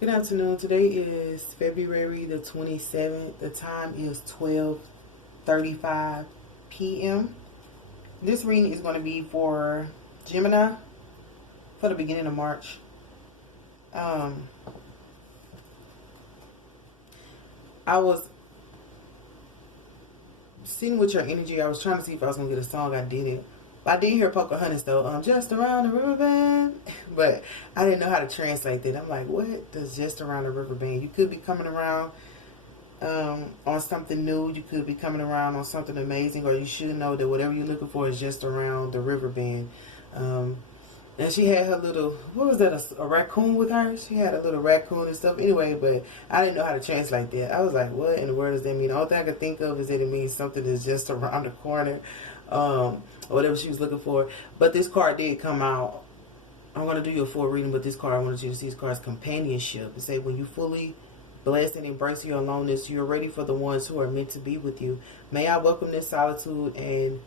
Good afternoon. Today is February the 27th. The time is 12:35 p.m. This reading is going to be for Gemini for the beginning of March. I was seeing with your energy. I was trying to see if I was going to get a song. I didn't. I did hear Pocahontas though, just around the river bend, but I didn't know how to translate that. I'm like, what does just around the river bend? You could be coming around on something new. You could be coming around on something amazing, or you should know that whatever you're looking for is just around the river bend. And she had her little, what was that, a raccoon with her? She had a little raccoon and stuff. Anyway, but I didn't know how to translate that. I was like, what in the world does that mean? The only thing I could think of is that it means something that's just around the corner. Or whatever she was looking for. But this card did come out. I'm going to do you a full reading, but this card, I wanted you to see this card's companionship. It say, when you fully bless and embrace your aloneness, you're ready for the ones who are meant to be with you. May I welcome this solitude and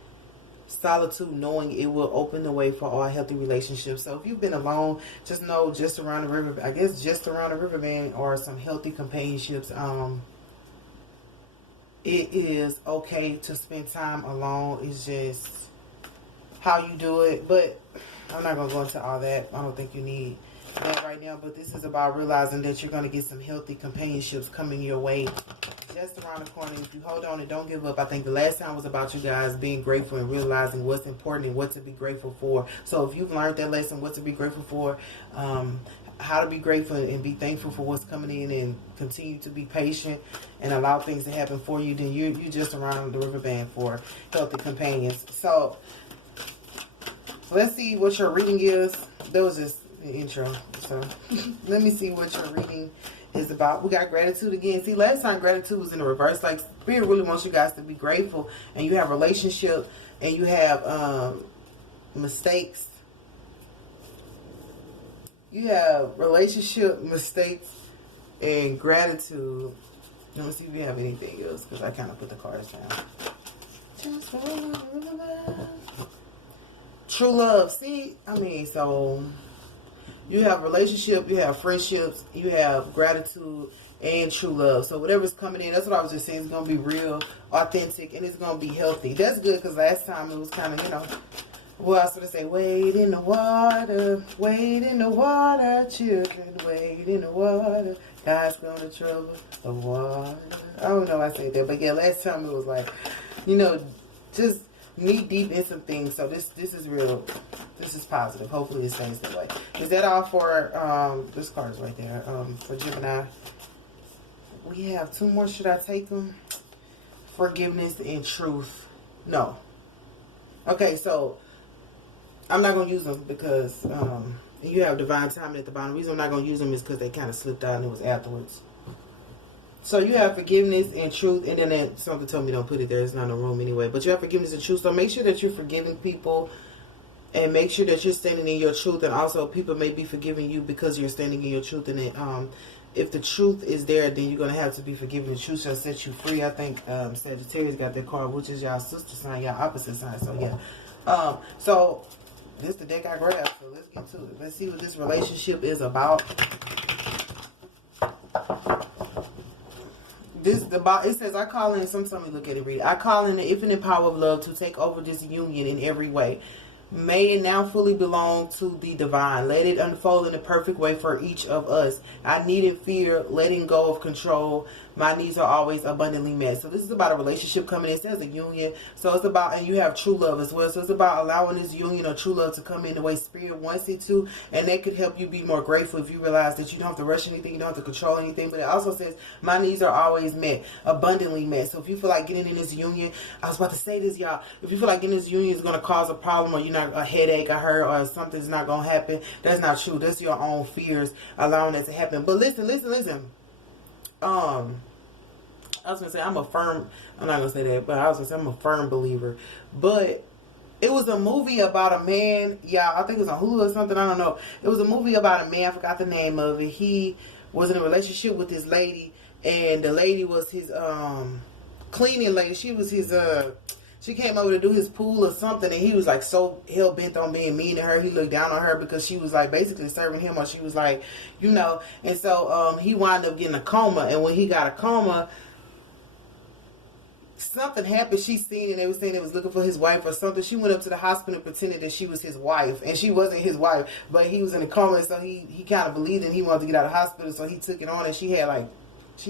solitude, knowing it will open the way for all healthy relationships. So if you've been alone, just know just around the river, I guess just around the river bend are some healthy companionships. It is okay to spend time alone. It's just how you do it. But I'm not going to go into all that. I don't think you need that right now. But this is about realizing that you're going to get some healthy companionships coming your way just around the corner. If you hold on and don't give up. I think the last time was about you guys being grateful and realizing what's important and what to be grateful for. So if you've learned that lesson, what to be grateful for, how to be grateful and be thankful for what's coming in, and continue to be patient and allow things to happen for you, then you just around the river band for healthy companions. So let's see what your reading is. That was just an intro. So let me see what your reading is about. We got gratitude again. See, last time gratitude was in the reverse. Like, Spirit really wants you guys to be grateful, and you have relationship, and you have mistakes. You have relationship, mistakes, and gratitude. Let me see if we have anything else, because I kind of put the cards down. Just true love. See, I mean, so you have relationship, you have friendships, you have gratitude, and true love. So whatever's coming in, that's what I was just saying, it's going to be real, authentic, and it's going to be healthy. That's good, because last time it was kind of, well, I was going to say, wade in the water, children, wade in the water, God's going to trouble the water. I don't know if I said that, but yeah, last time it was like, just knee deep in some things. So this is real. This is positive. Hopefully it stays that way. Is that all for, this card is right there, for Gemini. We have two more. Should I take them? Forgiveness and truth. No. Okay, so I'm not going to use them because you have divine timing at the bottom. The reason I'm not going to use them is because they kind of slipped out and it was afterwards. So you have forgiveness and truth, and then something told me don't put it there. It's not in the room anyway. But you have forgiveness and truth. So make sure that you're forgiving people, and make sure that you're standing in your truth. And also, people may be forgiving you because you're standing in your truth. And then, if the truth is there, then you're going to have to be forgiven. The truth shall set you free. I think Sagittarius got that card, which is y'all sister sign, y'all opposite sign. So yeah. So this is the deck I grabbed. So let's get to it. Let's see what this relationship is about. It says, I call in, sometimes we look at it, read it. I call in the infinite power of love to take over this union in every way. May it now fully belong to the divine. Let it unfold in a perfect way for each of us. I needed fear, letting go of control. My needs are always abundantly met. So this is about a relationship coming in. It says a union. So it's about, and you have true love as well. So it's about allowing this union or true love to come in the way Spirit wants it to. And that could help you be more grateful if you realize that you don't have to rush anything. You don't have to control anything. But it also says, my needs are always met, abundantly met. So if you feel like getting in this union, I was about to say this, y'all. If you feel like getting in this union is going to cause a problem, or you're not a headache, I heard, or something's not going to happen, that's not true. That's your own fears allowing that to happen. But listen. I was going to say, I'm not going to say that, but I was going to say I'm a firm believer. But it was a movie about a man, I think it was on Hulu or something, I don't know. It was a movie about a man, I forgot the name of it. He was in a relationship with this lady, and the lady was his cleaning lady. She was his She came over to do his pool or something, and he was like so hell bent on being mean to her. He looked down on her because she was like basically serving him, or she was like, you know. And so he wound up getting a coma, and when he got a coma, something happened. She seen it. They were saying they was looking for his wife or something. She went up to the hospital and pretended that she was his wife, and she wasn't his wife, but he was in a coma. So he kind of believed it. He wanted to get out of the hospital, so he took it on. And she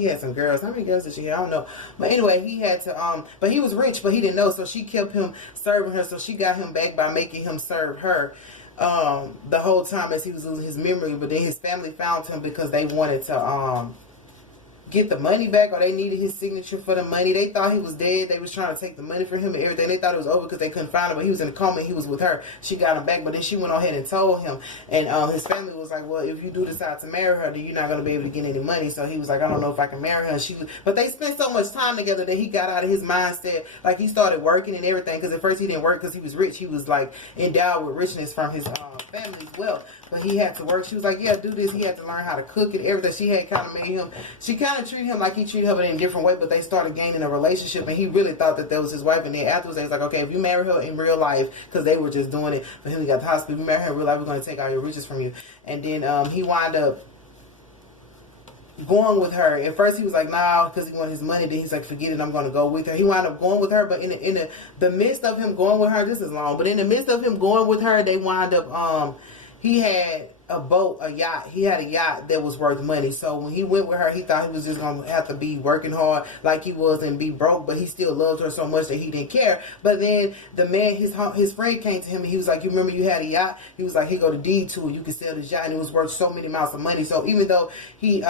had some girls. How many girls did she have? I don't know. But anyway, he had to, but he was rich, but he didn't know. So she kept him serving her. So she got him back by making him serve her the whole time as he was losing his memory. But then his family found him because they wanted to get the money back, or they needed his signature for the money. They thought he was dead. They was trying to take the money from him and everything. They thought it was over because they couldn't find him, but he was in a coma and he was with her. She got him back, but then she went on ahead and told him, and his family was like, well, if you do decide to marry her, then you're not going to be able to get any money. So he was like, I don't know if I can marry her. But they spent so much time together that he got out of his mindset. Like, he started working and everything, because at first he didn't work because he was rich. He was like endowed with richness from his family's wealth, but he had to work. She was like, yeah, do this. He had to learn how to cook and everything. She had kind of made him, she kind of treated him like he treated her, but in a different way. But they started gaining a relationship, and he really thought that was his wife. And then afterwards, they was like, okay, if you marry her in real life, because they were just doing it for him to get the hospital, if you marry her in real life, we're going to take all your riches from you. And then he wound up going with her. At first he was like, nah, because he wanted his money. Then he's like, forget it, I'm going to go with her. He wound up going with her, but in the midst of him going with her, this is long, but in the midst of him going with her, they wound up, he had a boat, a yacht. He had a yacht that was worth money. So when he went with her, he thought he was just going to have to be working hard like he was and be broke, but he still loved her so much that he didn't care. But then the man, his friend came to him, and he was like, you remember you had a yacht? He was like, he go to deed to it. You can sell this yacht, and it was worth so many amounts of money. So even though he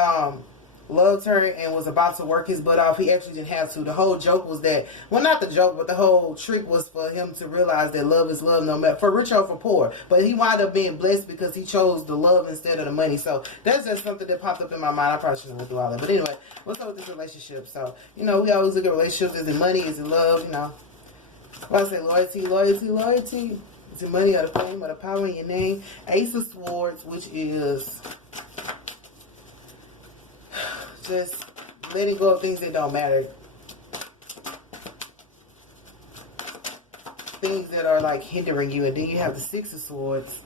loved her and was about to work his butt off, he actually didn't have to. The whole joke was that, well, not the joke, but the whole trick was for him to realize that love is love, no matter for rich or for poor. But he wound up being blessed because he chose the love instead of the money. So that's just something that popped up in my mind. I probably shouldn't have went through all that, but anyway, what's up with this relationship? So, you know, we always look at relationships. Is it money? Is it love? You know, well, I say loyalty. Is it money or the fame or the power in your name? Ace of Swords, which is just letting go of things that don't matter. Things that are like hindering you. And then you have the Six of Swords.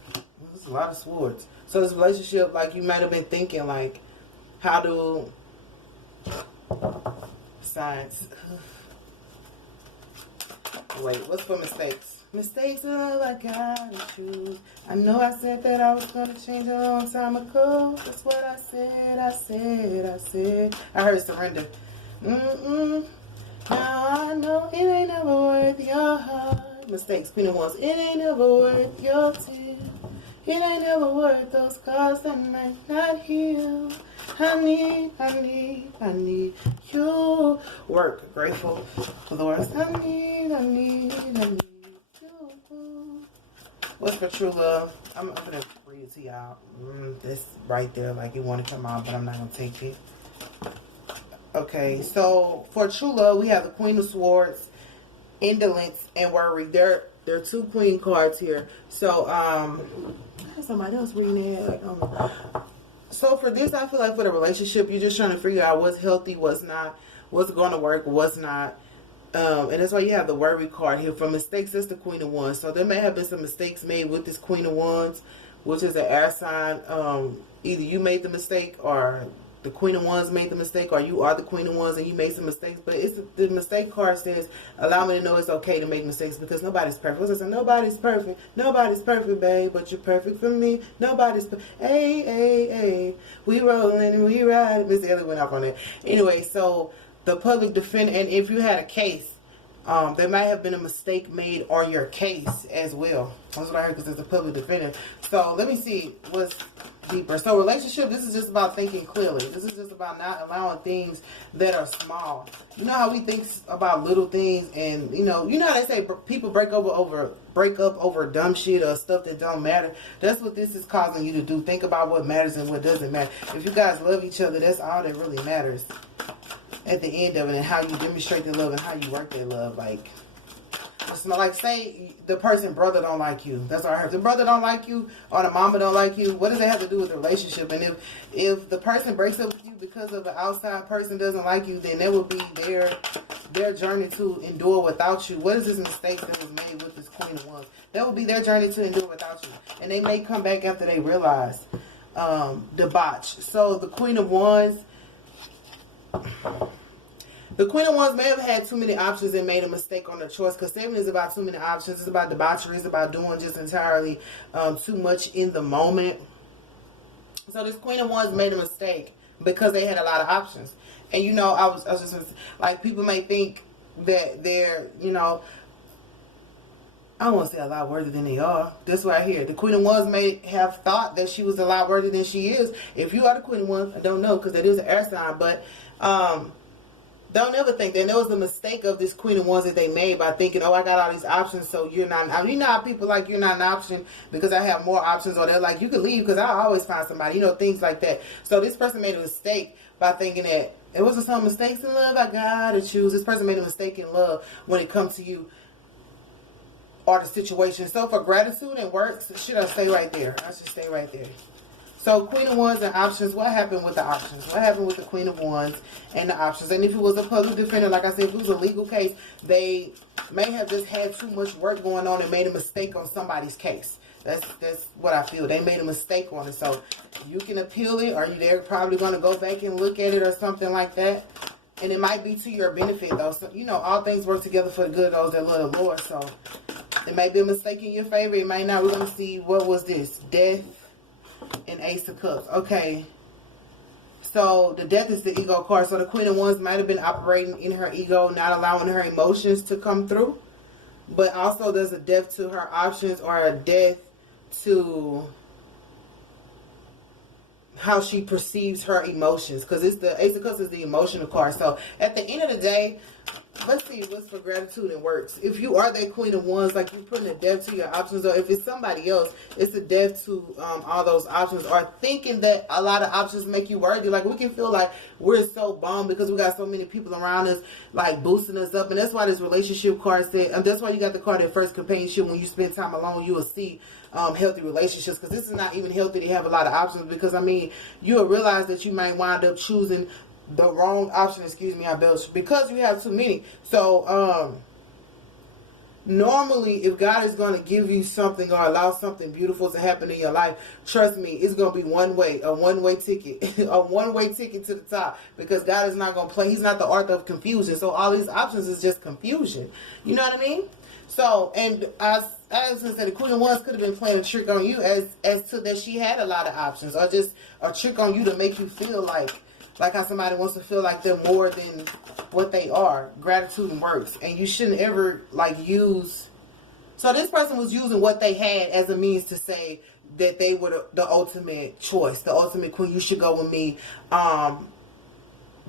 There's a lot of swords. So this relationship, like, you might have been thinking, like, how do science. Wait, what's for mistakes? Mistakes are all I gotta choose. I know I said that I was gonna change a long time ago. That's what I said. I heard surrender. Now I know it ain't never worth your heart. Mistakes, Queen of Wands. It ain't never worth your tears. It ain't never worth those scars that might not heal. I need you. Work, grateful for the words. I need you. What's for true love? I'm gonna read it to y'all. This right there, like, you want to come out, but I'm not gonna take it. Okay, so for true love, we have the Queen of Swords, indolence, and worry. There are two queen cards here. So I have somebody else reading it. So for this, I feel like for the relationship, you're just trying to figure out what's healthy, what's not, what's going to work, what's not. And that's why you have the worry card here. For mistakes, that's the Queen of Wands. So there may have been some mistakes made with this Queen of Wands, which is an air sign. Either you made the mistake, or the Queen of Wands made the mistake, or you are the Queen of Wands and you made some mistakes. But it's the mistake card says, allow me to know it's okay to make mistakes, because nobody's perfect. What's it say? Nobody's perfect. Nobody's perfect, babe, but you're perfect for me. Nobody's perfect. Hey. We rolling and we ride. Miss Ellie went off on that. Anyway, so the public defender, and if you had a case, there might have been a mistake made on your case as well. That's what I heard, because it's the public defender. So let me see what's deeper. So relationship, this is just about thinking clearly. This is just about not allowing things that are small. You know how we think about little things, and you know how they say people break up over dumb shit or stuff that don't matter. That's what this is causing you to do. Think about what matters and what doesn't matter. If you guys love each other, that's all that really matters at the end of it, and how you demonstrate the love and how you work that love. Like, it's not like, say the person brother don't like you. That's what I heard. The brother don't like you, or the mama don't like you. What does that have to do with the relationship? And if the person breaks up with you because of an outside person doesn't like you, then that would be their journey to endure without you. What is this mistake that was made with this Queen of Wands? That would be their journey to endure without you. And they may come back after they realize the botch. So the Queen of Wands... The Queen of Wands may have had too many options and made a mistake on the choice, because 7 is about too many options. It's about debauchery. It's about doing just entirely too much in the moment. So this Queen of Wands made a mistake because they had a lot of options. And, you know, I was just like, people may think that they're, you know, I don't want to say a lot worthier than they are. That's what I hear. The Queen of Wands may have thought that she was a lot worthier than she is. If you are the Queen of Wands, I don't know, because that is an air sign, but don't ever think that there was a mistake of this Queen of Wands that they made by thinking, oh, I got all these options, so you're not. I mean, you know how people like, you're not an option because I have more options, or they're like, you can leave because I always find somebody, you know, things like that. So this person made a mistake by thinking that it wasn't some mistakes in love. I gotta choose. This person made a mistake in love when it comes to you or the situation. So for gratitude and works, should I stay right there? I should stay right there. So Queen of Wands and options. What happened with the options? What happened with the Queen of Wands and the options? And if it was a public defender, like I said, if it was a legal case, they may have just had too much work going on and made a mistake on somebody's case. That's what I feel. They made a mistake on it. So you can appeal it, or they're probably going to go back and look at it or something like that. And it might be to your benefit, though. So, you know, all things work together for the good of those that love the Lord. So it may be a mistake in your favor. It may not. We're going to see, what was this? Death and Ace of Cups. Okay. So the Death is the ego card. So the Queen of Wands might have been operating in her ego, not allowing her emotions to come through. But also there's a death to her options, or a death to how she perceives her emotions, because it's the Ace of Cups is the emotional card. So at the end of the day, let's see what's for gratitude and works. If you are that Queen of Wands, like, you're putting a death to your options, or if it's somebody else, it's a death to all those options, or thinking that a lot of options make you worthy. Like, we can feel like we're so bummed because we got so many people around us, like, boosting us up. And that's why this relationship card said, and that's why you got the card at first companionship. When you spend time alone, you will see healthy relationships, because this is not even healthy to have a lot of options, because, I mean, you will realize that you might wind up choosing the wrong option, excuse me, I belch, because you have too many. So normally, if God is going to give you something or allow something beautiful to happen in your life, trust me, it's going to be one way, a one-way ticket, a one-way ticket to the top, because God is not going to play. He's not the author of confusion. So all these options is just confusion. You know what I mean? So, and as I said, the Queen of Wands could have been playing a trick on you as to that she had a lot of options, or just a trick on you to make you feel like how somebody wants to feel like they're more than what they are. Gratitude and works. And you shouldn't ever, like, use... So this person was using what they had as a means to say that they were the ultimate choice, the ultimate queen. You should go with me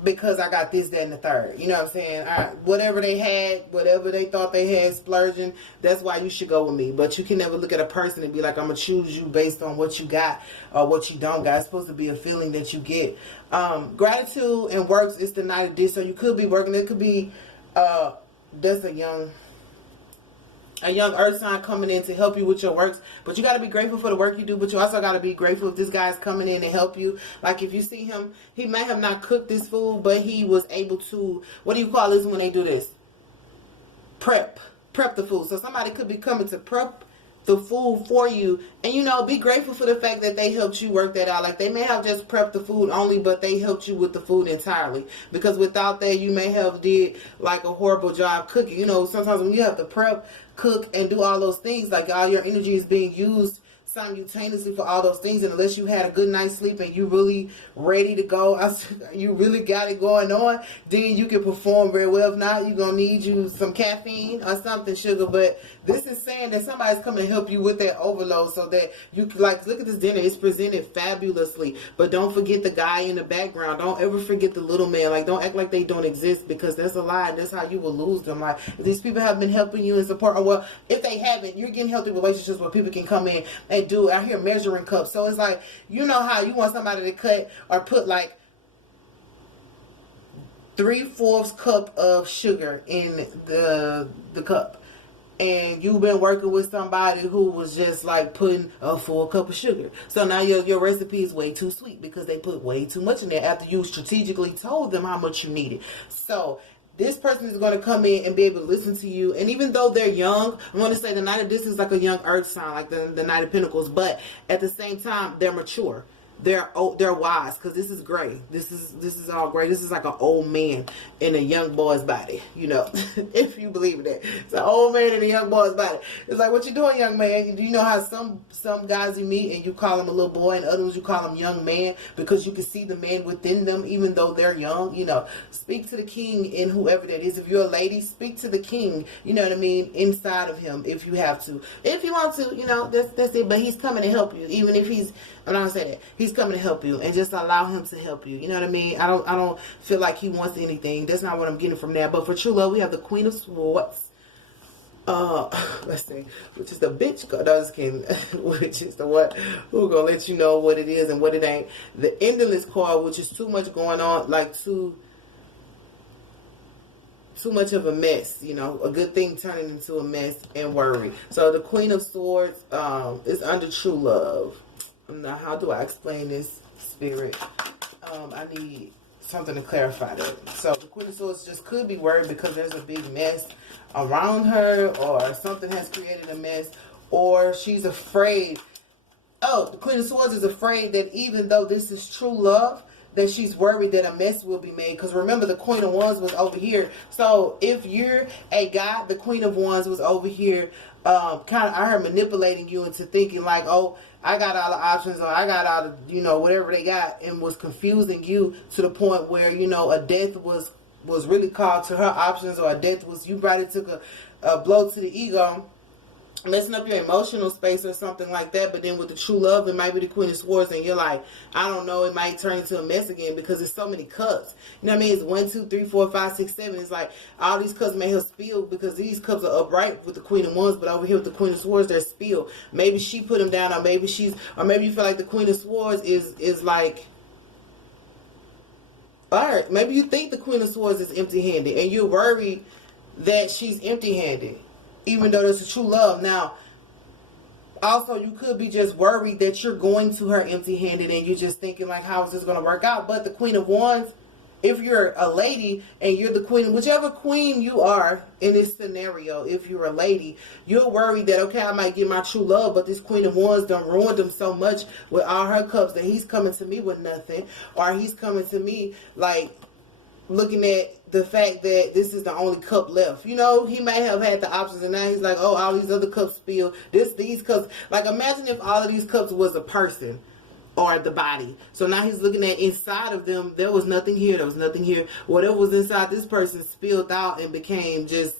because I got this, that, and the third. You know what I'm saying? Whatever they had, whatever they thought they had splurging, that's why you should go with me. But you can never look at a person and be like, I'm going to choose you based on what you got or what you don't got. It's supposed to be a feeling that you get. Gratitude and works is the Knight of Discs. So you could be working. It could be, that's a young earth sign coming in to help you with your works. But you got to be grateful for the work you do. But you also got to be grateful if this guy's coming in to help you. Like, if you see him, he may have not cooked this food, but he was able to, what do you call this when they do this? Prep the food. So somebody could be coming to prep the food for you, and, you know, be grateful for the fact that they helped you work that out. Like, they may have just prepped the food only, but they helped you with the food entirely, because without that, you may have did like a horrible job cooking. You know, sometimes when you have to prep, cook, and do all those things, like, all your energy is being used simultaneously for all those things, and unless you had a good night's sleep and you really ready to go, you really got it going on, then you can perform very well. If not, you're gonna need you some caffeine or something, sugar. But this is saying that somebody's coming to help you with that overload, so that you, like, look at this dinner, it's presented fabulously, but don't forget the guy in the background. Don't ever forget the little man. Like, don't act like they don't exist, because that's a lie, and that's how you will lose them. Like, if these people have been helping you and support, or, well, if they haven't, you're getting healthy relationships where people can come in and do out here measuring cups. So it's like, you know how you want somebody to cut or put like 3/4 cup of sugar in the cup, and you've been working with somebody who was just like putting a full cup of sugar. So now your recipe is way too sweet because they put way too much in there after you strategically told them how much you needed. So this person is going to come in and be able to listen to you. And even though they're young, I'm going to say the Knight of Discs is like a young earth sign, like the Knight of Pentacles. But at the same time, they're mature. They're wise, because this is gray. This is all gray. This is like an old man in a young boy's body, you know, if you believe in that. It's an old man in a young boy's body. It's like, what you doing, young man? Do you know how some guys you meet and you call them a little boy, and others you call them young man, because you can see the man within them even though they're young? You know, speak to the king in whoever that is. If you're a lady, speak to the king, you know what I mean, inside of him if you have to. If you want to, you know, that's it. But he's coming to help you, even if he's, I'm not going to say that. He's coming to help you, and just allow him to help you. You know what I mean? I don't feel like he wants anything. That's not what I'm getting from that. But for true love, we have the Queen of Swords. Let's see, which is the bitch card. No, just kidding. Which is the what? Who gonna let you know what it is and what it ain't? The Endless card, which is too much going on, like too much of a mess, you know, a good thing turning into a mess and worry. So the Queen of Swords is under true love. Now, how do I explain this, Spirit? I need something to clarify that. So the Queen of Swords just could be worried because there's a big mess around her, or something has created a mess, or she's afraid. Oh, the Queen of Swords is afraid that even though this is true love, that she's worried that a mess will be made. Because remember, the Queen of Wands was over here. So if you're a guy, the Queen of Wands was over here, kind of, I heard, manipulating you into thinking like, oh, I got all the options, or I got all the, you know, whatever they got, and was confusing you to the point where, you know, a death was really called to her options, or a death was, you probably took a blow to the ego, messing up your emotional space or something like that. But then with the true love, it might be the Queen of Swords, and you're like, I don't know, it might turn into a mess again, because there's so many cups. You know what I mean? It's 1, 2, 3, 4, 5, 6, 7. It's like all these cups may have spilled, because these cups are upright with the Queen of Wands, but over here with the Queen of Swords, they're spilled. Maybe she put them down, or maybe maybe you feel like the Queen of Swords is like, alright, maybe you think the Queen of Swords is empty-handed, and you're worried that she's empty-handed, even though there's a true love. Now, also, you could be just worried that you're going to her empty-handed, and you're just thinking like, how is this going to work out? But the Queen of Wands, if you're a lady and you're the queen, whichever queen you are in this scenario, if you're a lady, you're worried that, okay, I might get my true love, but this Queen of Wands done ruined him so much with all her cups that he's coming to me with nothing, or he's coming to me like looking at the fact that this is the only cup left. You know, he may have had the options, and now he's like, oh, all these other cups spill. These cups. Like, imagine if all of these cups was a person or the body. So now he's looking at inside of them. There was nothing here. There was nothing here. Whatever was inside this person spilled out and became just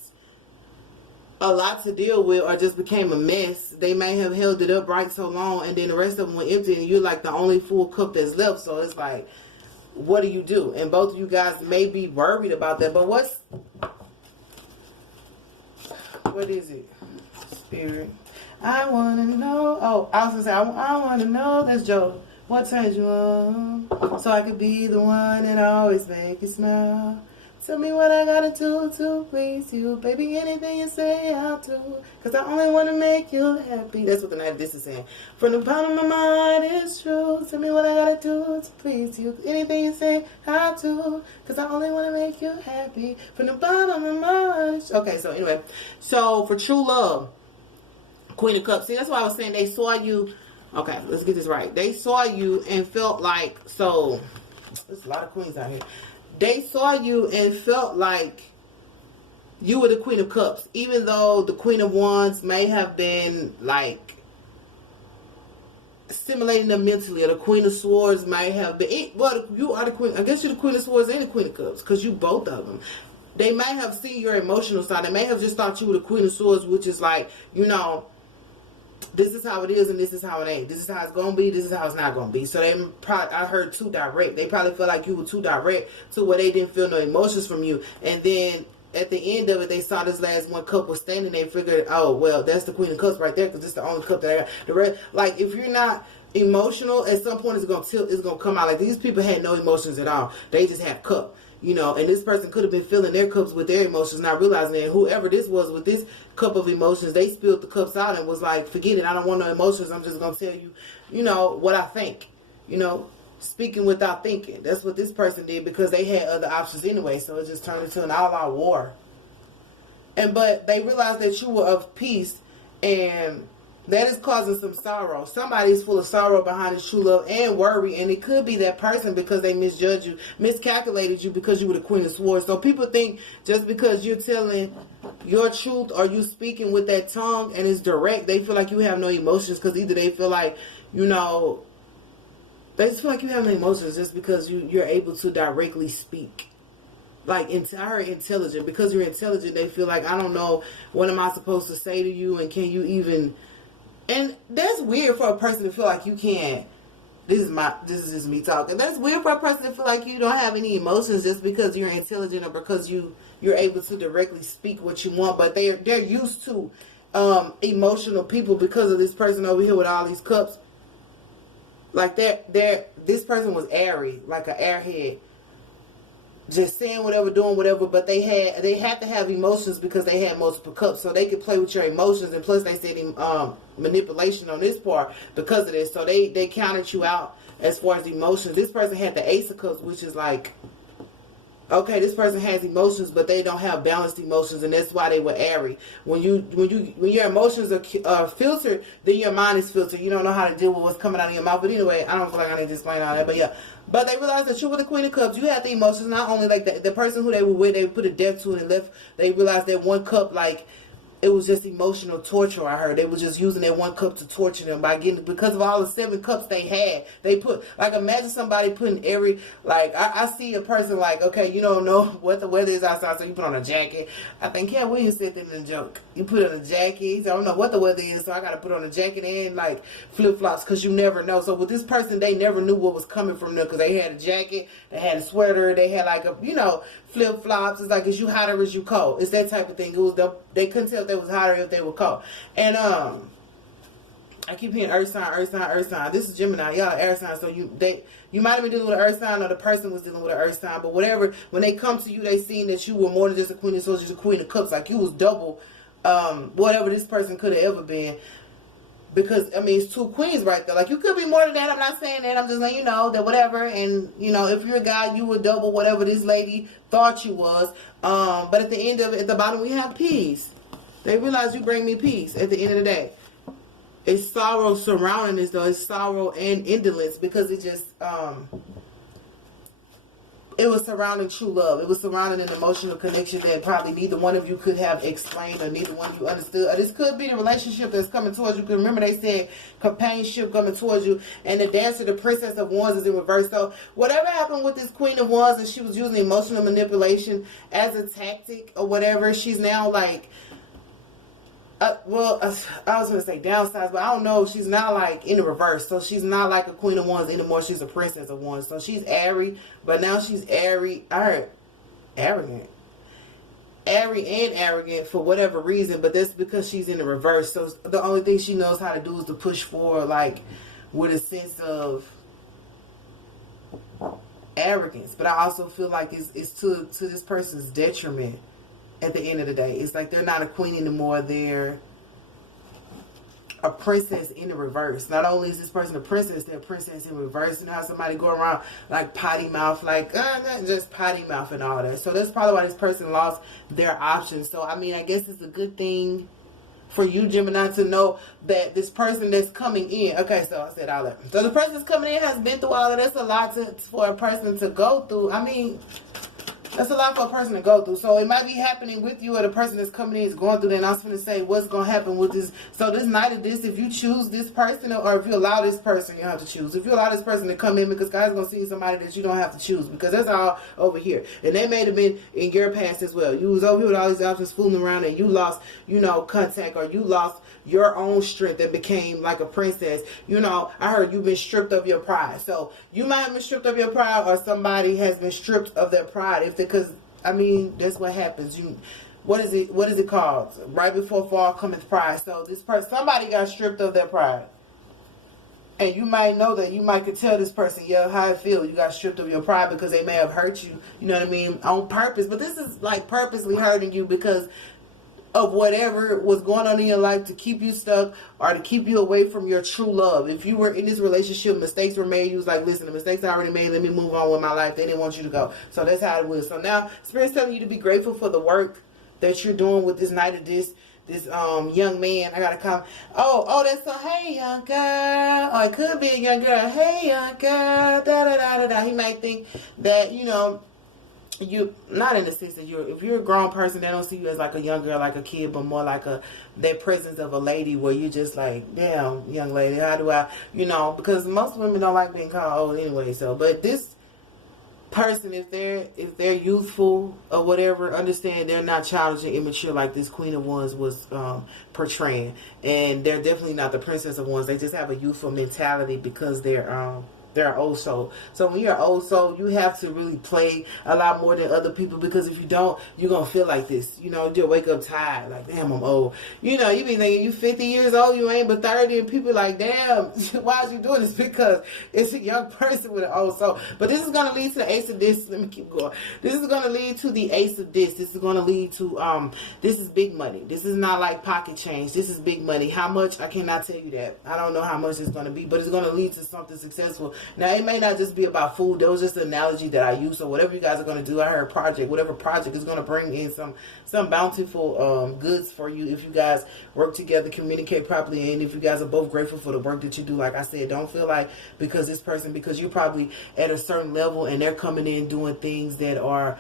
a lot to deal with, or just became a mess. They may have held it up right so long, and then the rest of them went empty, and you're like the only full cup that's left. So it's like, what do you do? And both of you guys may be worried about that. But what is it? Spirit, I want to know. Oh, I was going to say, I want to know. That's Joe. What turns you on? So I could be the one that always make you smile. Tell me what I gotta do to please you. Baby, anything you say, I'll do. Because I only want to make you happy. That's what the Knight of Discs is saying. From the bottom of my mind, it's true. Tell me what I gotta do to please you. Anything you say, I'll do. Because I only want to make you happy. From the bottom of my mind. Okay, so anyway. So, for true love, Queen of Cups. See, that's why I was saying they saw you. Okay, let's get this right. They saw you and felt like, so, there's a lot of queens out here. They saw you and felt like you were the Queen of Cups, even though the Queen of Wands may have been like stimulating them mentally, or the Queen of Swords might have been. Well, you are the Queen. I guess you're the Queen of Swords and the Queen of Cups, because you both of them. They may have seen your emotional side. They may have just thought you were the Queen of Swords, which is like, you know, this is how it is and this is how it ain't. This is how it's going to be. This is how it's not going to be. So they probably, I heard, too direct. They probably feel like you were too direct to where they didn't feel no emotions from you. And then at the end of it, they saw this last one cup was standing there and figured, oh, well, that's the Queen of Cups right there, because it's the only cup that I got. The rest, like, if you're not emotional, at some point it's going to tilt. It's going to come out. Like, these people had no emotions at all. They just have cup. You know, and this person could have been filling their cups with their emotions, not realizing that whoever this was with this cup of emotions, they spilled the cups out and was like, forget it, I don't want no emotions, I'm just going to tell you, you know, what I think, you know. speaking without thinking. That's what this person did because they had other options anyway. So it just turned into an all-out war. But they realized that you were of peace, and that is causing some sorrow. Somebody is full of sorrow behind his true love and worry, and it could be that person because they misjudged you, miscalculated you because you were the Queen of Swords. So people think just because you're telling your truth or you speaking with that tongue and it's direct, they feel like you have no emotions because either they feel like, they just feel like you have no emotions just because you're able to directly speak. Like, I heard intelligent. Because you're intelligent, they feel like, I don't know, what am I supposed to say to you, and can you even... And that's weird for a person to feel like you can't... This is just me talking. That's weird for a person to feel like you don't have any emotions just because you're intelligent or because you're able to directly speak what you want. But they're used to emotional people because of this person over here with all these cups. Like, this person was airy, like an airhead. Just saying whatever, doing whatever, but they had to have emotions because they had multiple cups, so they could play with your emotions. And plus, they said manipulation on this part because of this, so they counted you out as far as emotions. This person had the Ace of Cups, which is like, okay, this person has emotions, but they don't have balanced emotions, and that's why they were airy. When your emotions are filtered, then your mind is filtered. You don't know how to deal with what's coming out of your mouth. But anyway, I don't feel like I need to explain all that. But yeah, but they realized that you were the Queen of Cups. You had the emotions. Not only like the person who they were with, they put a death to it and left. They realized that one cup, like, it was just emotional torture. I heard they were just using that one cup to torture them because of all the 7 cups they had. They put, like, imagine somebody putting every, like, I see a person like, okay, you don't know what the weather is outside, so you put on a jacket. I think Cat Williams said that in a joke. You put on a jacket. He said, I don't know what the weather is, so I got to put on a jacket and like flip flops because you never know. So with this person, they never knew what was coming from them because they had a jacket, they had a sweater, they had like a flip flops. It's like, is you hot or is you cold? It's that type of thing. It was they couldn't tell if they was hot or if they were cold. And I keep hearing earth sign, earth sign, earth sign. This is Gemini. Y'all are air sign. So you might have been dealing with an earth sign, or the person was dealing with an earth sign. But whatever, when they come to you, they seen that you were more than just a Queen of Swords, just a Queen of Cups. Like, you was double whatever this person could have ever been. Because, I mean, it's 2 queens right there. Like, you could be more than that. I'm not saying that. I'm just letting you know that whatever. And, if you're a guy, you would double whatever this lady thought you was. But at the end of it, at the bottom, we have peace. They realize you bring me peace at the end of the day. It's sorrow surrounding this, though. It's sorrow and indolence because it just, it was surrounding true love. It was surrounding an emotional connection that probably neither one of you could have explained or neither one of you understood. Or this could be the relationship that's coming towards you. Because remember, they said companionship coming towards you. And the Dancer, the Princess of Wands, is in reverse. So whatever happened with this Queen of Wands, and she was using emotional manipulation as a tactic or whatever, she's now like... I was going to say downsized, but I don't know. She's not like in the reverse. So she's not like a Queen of Wands anymore. She's a Princess of Wands. So she's airy, but now she's airy. I heard arrogant. Airy and arrogant for whatever reason, but that's because she's in the reverse. So the only thing she knows how to do is to push forward, like, with a sense of arrogance. But I also feel like it's to this person's detriment. At the end of the day, it's like they're not a queen anymore. They're a princess in the reverse. Not only is this person a princess, they're a princess in reverse. And how somebody go around like potty mouth, like not just potty mouth and all that. So that's probably why this person lost their options. So I mean, I guess it's a good thing for you, Gemini, to know that this person that's coming in. Okay, so I said all that. So the person that's coming in has been through all of this. That's a lot for a person to go through. I mean, that's a lot for a person to go through. So it might be happening with you, or the person that's coming in is going through that. And I was going to say what's going to happen with this. So this night of this, if you choose this person, or if you allow this person, you have to choose. If you allow this person to come in, because God's going to see somebody that you don't have to choose, because that's all over here. And they may have been in your past as well. You was over here with all these options fooling around, and you lost, contact, or you lost your own strength and became like a princess. I heard you've been stripped of your pride. So you might have been stripped of your pride, or somebody has been stripped of their pride. Because I mean, that's what happens. What is it called? Right before fall cometh pride. So this person, somebody got stripped of their pride. And you might know that. You might could tell this person, yeah, how I feel. You got stripped of your pride because they may have hurt you, you know what I mean, on purpose. But this is like purposely hurting you because of whatever was going on in your life to keep you stuck or to keep you away from your true love. If you were in this relationship, mistakes were made, you was like, listen, the mistakes I already made, let me move on with my life. They didn't want you to go. So that's how it was. So now Spirit's telling you to be grateful for the work that you're doing with this Knight of this young man. I gotta come. Oh, that's so, hey, young girl. Oh, it could be a young girl. Hey, young girl. Da da da da da. He might think that, you know, you, not in the sense that if you're a grown person, they don't see you as like a young girl, like a kid, but more like that presence of a lady where you just like, damn, young lady, how do I, you know, because most women don't like being called old anyway. So, but this person, if they're youthful or whatever, understand they're not childish and immature like this Queen of Wands was portraying, and they're definitely not the Princess of Wands. They just have a youthful mentality because they're an old soul. So when you're an old soul, you have to really play a lot more than other people, because if you don't, you're going to feel like this. You know, you'll wake up tired, like, damn, I'm old. You know, you be thinking you 50 years old, you ain't but 30, and people like, damn, why is you doing this? Because it's a young person with an old soul. But this is going to lead to the Ace of Discs. Let me keep going. This is going to lead to the Ace of Discs. This is going to lead to, this is big money. This is not like pocket change. This is big money. How much? I cannot tell you that. I don't know how much it's going to be, but it's going to lead to something successful. Now, it may not just be about food. That was just an analogy that I use. So whatever you guys are going to do, I heard project, whatever project is going to bring in some bountiful goods for you if you guys work together, communicate properly, and if you guys are both grateful for the work that you do. Like I said, don't feel like because you're probably at a certain level and they're coming in doing things that are,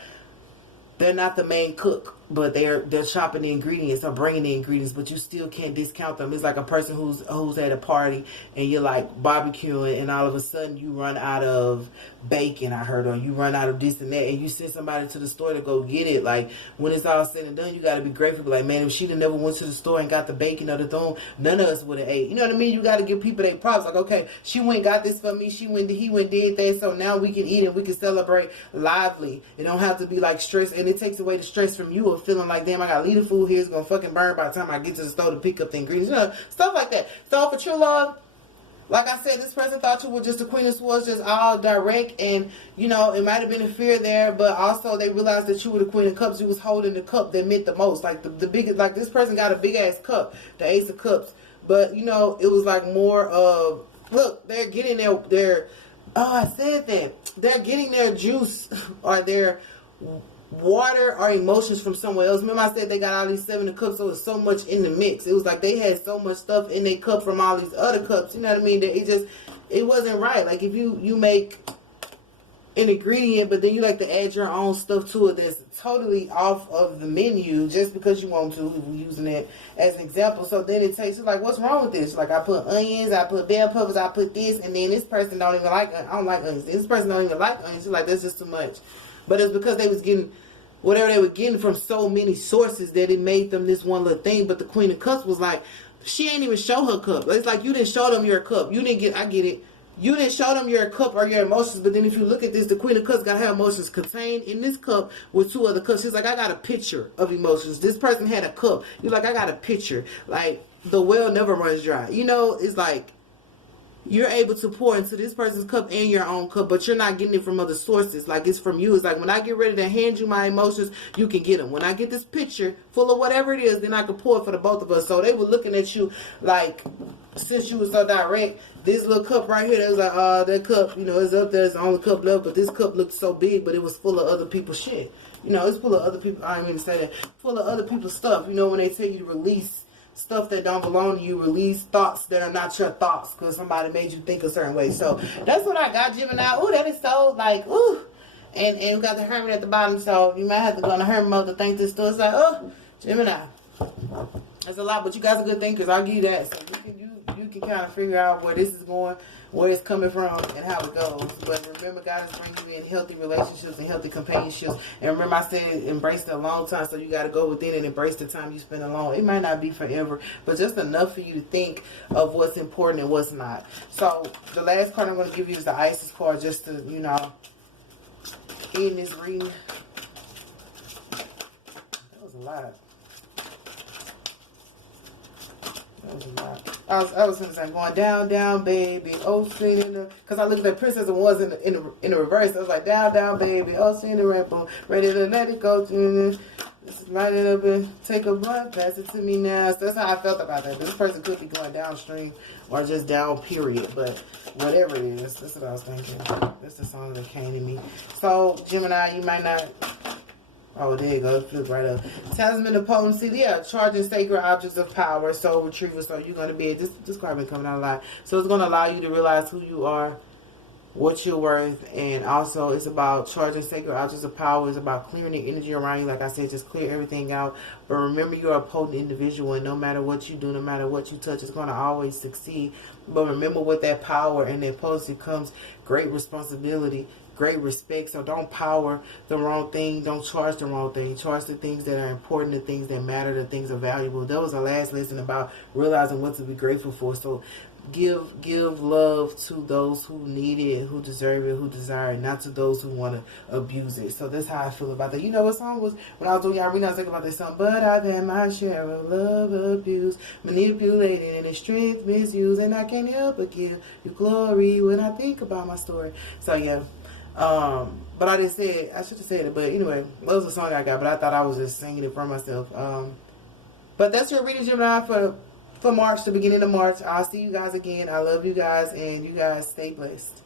they're not the main cook, but they're chopping the ingredients or bringing the ingredients, but you still can't discount them. It's like a person who's at a party and you're like barbecuing, and all of a sudden you run out of bacon, I heard, or you run out of this and that, and you send somebody to the store to go get it. Like, when it's all said and done, you got to be grateful. Like, man, if she'd have never went to the store and got the bacon or the thong, none of us would have ate. You know what I mean? You got to give people their props. Like, okay, she went got this for me, he went did that, so now we can eat and we can celebrate lively. It don't have to be like stress, and it takes away the stress from you of feeling like, damn, I got to leave the food here, it's going to fucking burn by the time I get to the store to pick up the ingredients. You know, stuff like that. So for true love, like I said, this person thought you were just the Queen of Swords, just all direct, and, you know, it might have been a fear there, but also they realized that you were the Queen of Cups. You was holding the cup that meant the most. Like, the biggest, like, this person got a big-ass cup, the Ace of Cups, but, you know, it was like more of, look, they're getting they're getting their juice or their water or emotions from somewhere else. Remember I said they got all these 7 of Cups, so it's so much in the mix. It was like they had so much stuff in their cup from all these other cups, you know what I mean, that it wasn't right. Like, if you make an ingredient, but then you like to add your own stuff to it that's totally off of the menu just because you want to, if we're using it as an example. So then it tastes like, what's wrong with this? Like, I put onions, I put bell peppers, I put this, and then this person don't even like, I don't like onions. This person don't even like onions. It's like, that's just too much. But it's because they was getting whatever they were getting from so many sources that it made them this one little thing. But the Queen of Cups was like, she ain't even show her cup. It's like, you didn't show them your cup. You didn't get, I get it. You didn't show them your cup or your emotions. But then if you look at this, the Queen of Cups got her emotions contained in this cup with 2 other cups. She's like, I got a picture of emotions. This person had a cup. You're like, I got a picture. Like, the well never runs dry. You know, it's like, you're able to pour into this person's cup and your own cup, but you're not getting it from other sources. Like, it's from you. It's like, when I get ready to hand you my emotions, you can get them. When I get this picture full of whatever it is, then I can pour it for the both of us. So they were looking at you like, since you was so direct, this little cup right here, that was like, that cup, you know, it's up there, it's the only cup left, but this cup looked so big, but it was full of other people's shit. You know, it's full of other people, I didn't mean to say that, full of other people's stuff. You know, when they tell you to release stuff that don't belong to you, release thoughts that are not your thoughts because somebody made you think a certain way. So that's what I got, Gemini. Ooh, that is so like, ooh. And we got the Hermit at the bottom, so you might have to go on the Hermit mode to think this through. It's like, oh, Gemini. That's a lot, but you guys are good thinkers. I'll give you that. So you can kind of figure out where this is going, where it's coming from, and how it goes. But remember, God is bringing you in healthy relationships and healthy companionships. And remember, I said embrace the alone time, so you got to go within and embrace the time you spend alone. It might not be forever, but just enough for you to think of what's important and what's not. So the last card I'm going to give you is the Isis card, just to, you know, end this reading. That was a lot. I was going down, down, baby, oh, sweet in the, because I looked at Princess and was in the reverse. I was like, down, down, baby, oh, sweet in the rainbow, ready to let it go. Just light it up and take a blunt. Pass it to me now. So that's how I felt about that. This person could be going downstream or just down, period. But whatever it is, that's what I was thinking. That's the song that came to me. So, Gemini, you might not... Oh, there you go. It flipped right up. Talisman of potency. Yeah, charging sacred objects of power. Soul retriever. So you're going to be... This card been coming out a lot. So it's going to allow you to realize who you are, what you're worth, and also it's about charging sacred objects of power. It's about clearing the energy around you. Like I said, just clear everything out. But remember, you're a potent individual, and no matter what you do, no matter what you touch, it's going to always succeed. But remember, with that power and that potency comes great responsibility, great respect. So don't power the wrong thing. Don't charge the wrong thing. Charge the things that are important, the things that matter, the things that are valuable. That was our last lesson about realizing what to be grateful for. So give love to those who need it, who deserve it, who desire it, not to those who want to abuse it. So that's how I feel about that. You know what song was when I was doing y'all reading, I was thinking about this song. But I've had my share of love abuse, manipulated, and strength misused, and I can't help but give you glory when I think about my story. So yeah. But I didn't say it. I should have said it. But anyway, that was a song I got, but I thought I was just singing it for myself. But that's your reading, Gemini, for March, the beginning of March. I'll see you guys again. I love you guys, and you guys stay blessed.